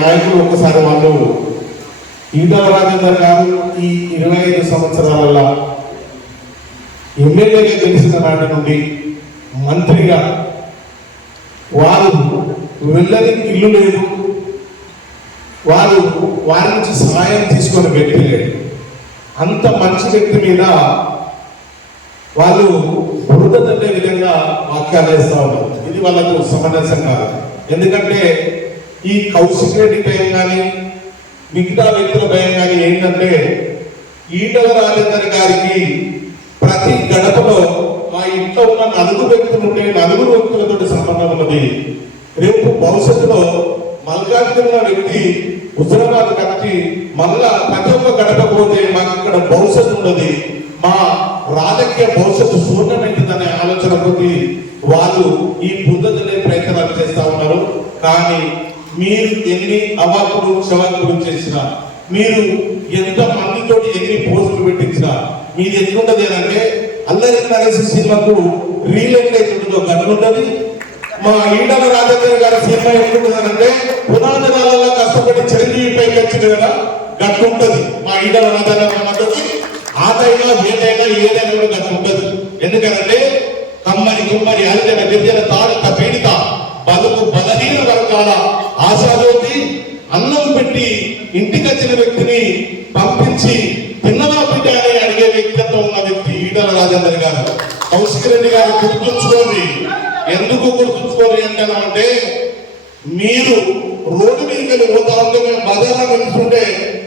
నాయకులు ఒక్కసారి వాళ్ళు ఈటల రాజేందర్ గారు ఈ ఇరవై ఐదు సంవత్సరాల ఎమ్మెల్యేగా గెలిచిన నాటి నుండి మంత్రిగా వారు వెళ్ళని ఇల్లు లేదు. వారు వారి నుంచి సహాయం తీసుకునే వ్యక్తి లేడు అంత మంచి వ్యక్తి మీద వాళ్ళు బురద తల్లే విధంగా వాక్యాలు వేస్తూ ఉన్నారు. ఇది వాళ్ళకు సమంజసం కాదు. ఎందుకంటే ఈ కౌశిక్ రెడ్డి భయం కానీ మిగతా వ్యక్తుల భయం కానీ ఏంటంటే ఈటల రాజేందర్ గారికి ప్రతి గడపలో మా ఇంట్లో ఉన్న నలుగురు వ్యక్తులు ఉంటే నలుగురు వ్యక్తులతో సంబంధం ఉన్నది. రేపు భవిష్యత్తులో మల్కాజ్గిరి వ్యక్తి హుజరాబాద్ కట్టి మళ్ళా ప్రతి ఒక్క గడప పోతే మాకు ఇక్కడ భవిష్యత్తు ఉన్నది మా రాజకీయ భవిష్యత్తు శూన్యమైందనే ఆలోచన కొద్ది వాళ్ళు ఈ బుద్ధతనే ప్రయత్నాలు చేస్తా ఉన్నారు. కానీ మీరు ఎన్ని అవాకులు శవాకులు చేసినా మీరు ఎంత మందితో ఎన్ని పోస్టులు పెట్టించినా మీది ఎట్లుంటది అని అంటే అల్లరి నరేష్ సినిమాకు రీల్ ఎట్లయితే ఉంటుందో. మా ఈడల రాజేంద్ర గారి సినిమా ఎట్లుంటుందనంటే పునాదినాలలో కష్టపడి చిరంజీవి పైకి వచ్చింది కదా గట్టుంటది మా ఈడల రాజేంద్ర మద్దతు. ఆదైనా ఏదైనా ఏదైనా కూడా గట్టు ఎందుకంటే కమ్మరి కుమ్మరి అల్లెన గిరిజన తాడిత పీడిత. బతుకు బలహీన వర్గాల ఆశాజ్యోతి అన్నం పెట్టి ఇంటికి వచ్చిన వ్యక్తిని పంపించి తిన్నదా పెట్టాలని అడిగే వ్యక్తిత్వం ఉన్న వ్యక్తి ఈటల రాజేందర్ గారు. కౌశిక్ రెడ్డి గారు గుర్తుంచుకోండి. ఎందుకు గుర్తుంచుకోండి అంటే మీరు రోడ్డు మీదకి పోతా ఉంటే మేము బజార్లో వెళ్తుంటే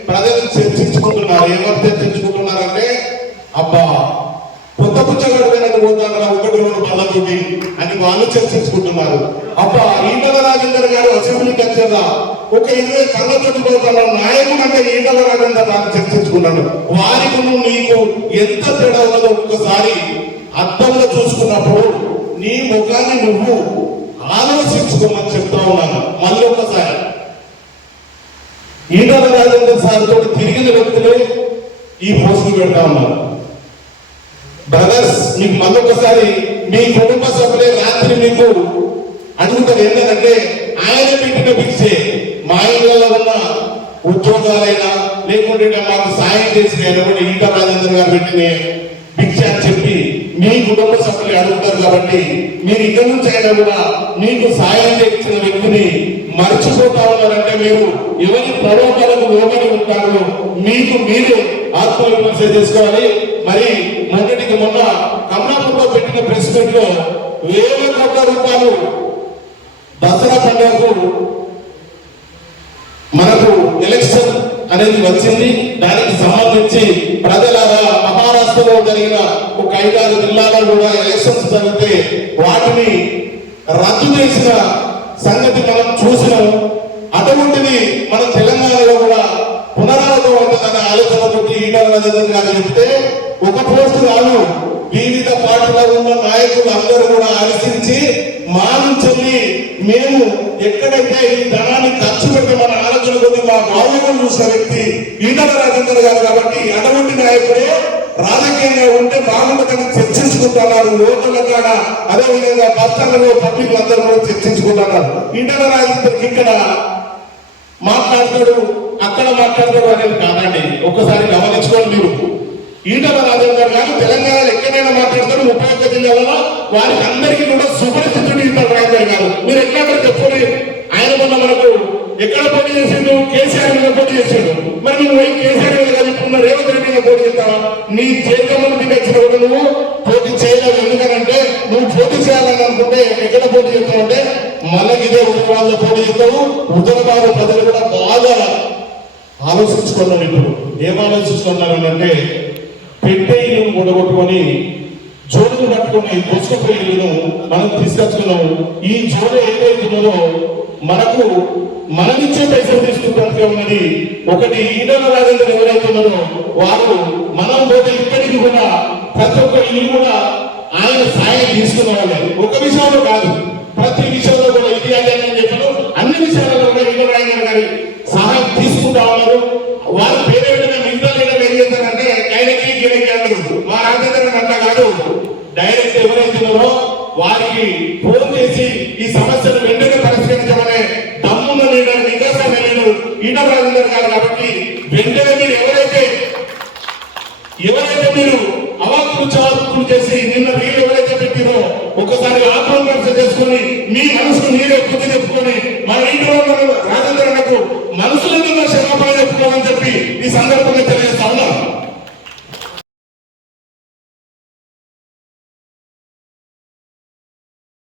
ప్రజలు చర్చించుకుంటున్నారు. ఎవరు చర్చించుకుంటున్నారంటే అబ్బా కొత్త పుచ్చగడమైనట్టు పోతాను ఒకటి రెండు పళ్ళతోటి అని వాళ్ళు చర్చించుకుంటున్నారు. అబ్బా ఈటల రాజేందర్ గారు అసెంబ్లీకి వచ్చారా ఒక ఇరవై కళ్ళ పోతాను నాయకుడు అంటే ఈటల రాజేందర్ గారు చర్చించుకున్నాడు. వారికి నువ్వు నీకు ఎంత తేడా ఉన్నదో ఒక్కసారి అర్థంగా చూసుకున్నప్పుడు నీ ముఖాన్ని నువ్వు ఆలోచించుకోమని చెప్తా ఉన్నాను. మళ్ళీ ఒకసారి ఈటల రాజేందర్ సార్ తోటి తిరిగిన వ్యక్తులే ఈ పోస్టులు పెడతా ఉన్నారు. బ్రదర్స్ మీకు మళ్ళొకసారి మీ కుటుంబ సభ్యులే రాత్రి మీకు అడుగుతారు ఏంటంటే ఆయన పెట్టిన పిలిచే మా ఇళ్ళలో ఉన్న ఉద్యోగాలైనా లేకుంటే మాకు సాయం చేసిన ఈట రాజేంద్ర గారు పెట్టిన భిక్ష అని చెప్పి మీ కుటుంబ సభ్యులు అడుగుతారు కాబట్టి మీరు ఇక్కడ నుంచి అయినా కూడా మీకు సాయం చేసిన వ్యక్తిని మర్చిపోతా ఉన్నారంటే మీరు ఎవరి ప్రలోభాలకు లోబడి ఉంటారో మీకు మీరే ఆత్మవిమర్శ చేసుకోవాలి. మరి మొన్నటికి మొన్న కమలాపూర్లో పెట్టిన ప్రెస్ మీట్లో వేల కోట్ల రూపాయలు దసరా పండుగకు మనకు ఎలక్షన్ అనేది వచ్చింది. దానికి సంబంధించి ప్రజలారా మహారాష్ట్రలో జరిగిన ఒక ఐదారు జిల్లాలో కూడా ఎలక్షన్స్ జరిగితే వాటిని రద్దు చేసిన సంగతి మనం చూసినాం. అటువంటిది మన తెలంగాణలో కూడా పునరావృతం ఉంటుందనే ఆలోచనతో ఈటల గారు చెప్తే ఒక పోస్టు కాదు వివిధ పార్టీలో ఉన్న నాయకులు అందరూ కూడా నుంచి మా నుంచి మేము ఎక్కడైతే ఈ ధనాన్ని ఖర్చు పెట్టి మన ఆలోచన కొద్ది మా భావ్యం చూసిన వ్యక్తి ఈటల రాజేందర్ గారు కాబట్టి అటువంటి నాయకుడే రాజకీయంగా ఉంటే బాగుంటుందని చర్చించుకుంటున్నారు. ఓట్ల కాడ అదే విధంగా బస్తాలలో పబ్లిక్ అందరూ కూడా చర్చించుకుంటున్నారు. ఈటల రాజేంద్రకి ఇక్కడ మాట్లాడతాడు అక్కడ మాట్లాడతాడు అనేది కాదండి. ఒక్కసారి గమనించుకోండి మీరు. ఈటల రాజేందర్ గారు తెలంగాణలో ఎక్కడైనా మాట్లాడతారు ముప్పై ఒక్క జిల్లాలలో వారికి అందరికీ కూడా సుపరిచితుడు ఈటల రాజేందర్ గారు. మీరు ఎక్కడ చెప్పండి ఆయన మొన్న మనకు ఎక్కడ పోటీ చేసిండు? కేసీఆర్ మీద పోటీ చేసిండు. మరి నువ్వు పోయి కేసీఆర్ మీద కాదు ఇప్పుడు ఉన్న రేవంత్ రెడ్డి మీద పోటీ చేస్తావా? నీ చేతములు వచ్చిన కూడా నువ్వు పోటీ చేయలేవు. ఎందుకనంటే నువ్వు పోటీ చేయాలని అనుకుంటే ఎక్కడ పోటీ చేస్తావు అంటే మళ్ళీ ఇదే ఉత్తరాల్లో పోటీ చేస్తావు. ఉత్తరాబాద్ ప్రజలు కూడా బాగా ఆలోచించుకున్నాం ఇప్పుడు. ఏం ఆలోచించుకున్నారు అంటే పెట్టే ఇల్లు కూడగొట్టుకొని జోడును పట్టుకుని దోసుకుపోయే ఇల్లును మనం తీసుకొచ్చుకున్నాం. ఈ జోడు ఏదైతున్నదో మనకు మనమిచ్చే పైసలు తీసుకుంటే ఉన్నది. ఒకటి ఈడల రాజేంద్ర ఎవరైతున్నారో వారు మనం పోతే ఇప్పటికి కూడా ప్రతి ఒక్క ఇల్లు కూడా ఆయన సాయం తీసుకున్నవాళ్ళే ఒక విషయంలో కాదు ప్రతి విషయంలో కూడా ఇది అదే అని చెప్పారు అన్ని విషయాలలో కూడా ఈడల రాజేంద్ర గారి సహాయం తీసుకుంటా ఉన్నారు. వారి పేరే కాదు డైరెక్ట్ ఎవరైతున్నారో వారికి ఫోన్ చేసి ఈ సమస్యను వెంటనే పరిష్కరించమనే దమ్మున్న నేను నిజమైన లీడర్ ఈటల రాజేందర్ గారు కాబట్టి వెంటనే మీరు ఎవరైతే ఎవరైతే మీరు అవాకులు చవాకులు చేసి నిన్న వీళ్ళు ఎవరైతే పెట్టిరో ఒకసారి ఆత్మవిమర్శ చేసుకొని మీ మనసును మీరే బుద్ధి తెచ్చుకొని